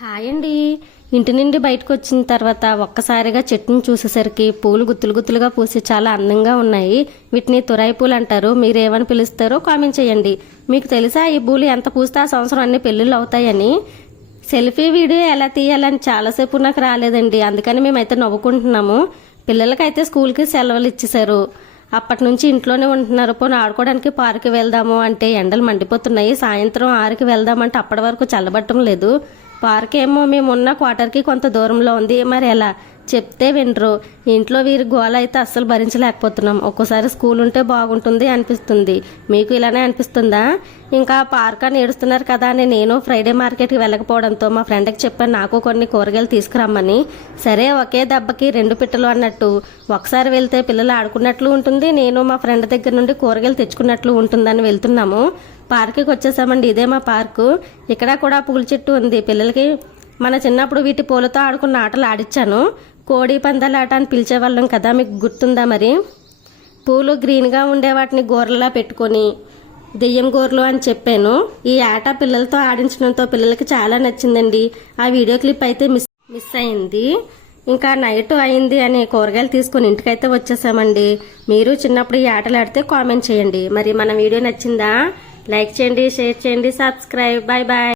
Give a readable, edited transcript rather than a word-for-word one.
Hi అండి. ఇంటి నుండి బయటకు వచ్చిన తర్వాత ఒక్కసారిగా చెట్టును చూసేసరికి పూలు గుత్తులు గుత్తులుగా పూసి చాలా అందంగా ఉన్నాయి. వీటిని తురాయి పూలు అంటారు. మీరేమని పిలుస్తారో కామెంట్ చేయండి. మీకు తెలుసా ఈ పూలు ఎంత పూస్తే ఆ సంవత్సరం అన్ని పెళ్ళిళ్ళు అవుతాయని? సెల్ఫీ వీడియో ఎలా తీయాలని చాలాసేపు నాకు రాలేదండి. అందుకని మేమైతే నవ్వుకుంటున్నాము. పిల్లలకైతే స్కూల్కి సెలవులు ఇచ్చేశారు. అప్పటి నుంచి ఇంట్లోనే ఉంటున్నారు. పోనీ ఆడుకోవడానికి పార్కు వెళ్దాము అంటే ఎండలు మండిపోతున్నాయి. సాయంత్రం 6కి వెళ్దామంటే అప్పటి వరకు చల్లబట్టం లేదు. పార్క్ ఏమో మేమున్న క్వార్టర్కి కొంత దూరంలో ఉంది. మరి ఎలా చెప్తే వినరు. ఇంట్లో వీరి గోల అయితే అస్సలు భరించలేకపోతున్నాం. ఒక్కోసారి స్కూల్ ఉంటే బాగుంటుంది అనిపిస్తుంది. మీకు ఇలానే అనిపిస్తుందా? ఇంకా పార్క్ అని ఏడుస్తున్నారు కదా అని నేను ఫ్రైడే మార్కెట్కి వెళ్ళకపోవడంతో మా ఫ్రెండ్కి చెప్పాను నాకు కొన్ని కూరగాయలు తీసుకురమ్మని. సరే ఒకే దెబ్బకి 2 పిట్టలు అన్నట్టు ఒకసారి వెళ్తే పిల్లలు ఆడుకున్నట్లు ఉంటుంది, నేను మా ఫ్రెండ్ దగ్గర నుండి కూరగాయలు తెచ్చుకున్నట్లు ఉంటుందని వెళ్తున్నాము. పార్క్కి వచ్చేసామండి. ఇదే మా పార్కు. ఇక్కడ కూడా పూల చెట్టు ఉంది. పిల్లలకి మన చిన్నప్పుడు వీటి పూలతో ఆడుకున్న ఆటలు ఆడిచ్చాను. కోడి పందాలాట అని పిలిచేవాళ్ళం కదా, మీకు గుర్తుందా? మరి పూలు గ్రీన్గా ఉండే వాటిని గోర్రలా పెట్టుకొని దెయ్యం గోర్లు అని చెప్పాను. ఈ ఆట పిల్లలతో ఆడించడంతో పిల్లలకి చాలా నచ్చిందండి. ఆ వీడియో క్లిప్ అయితే మిస్ అయింది. ఇంకా నైట్ అయింది అని కూరగాయలు తీసుకుని ఇంటికైతే వచ్చేసామండి. మీరు చిన్నప్పుడు ఈ ఆటలు ఆడితే కామెంట్ చేయండి. మరి మన వీడియో నచ్చిందా? లైక్ చేయండి, షేర్ చేయండి, సబ్స్క్రైబ్. Bye bye.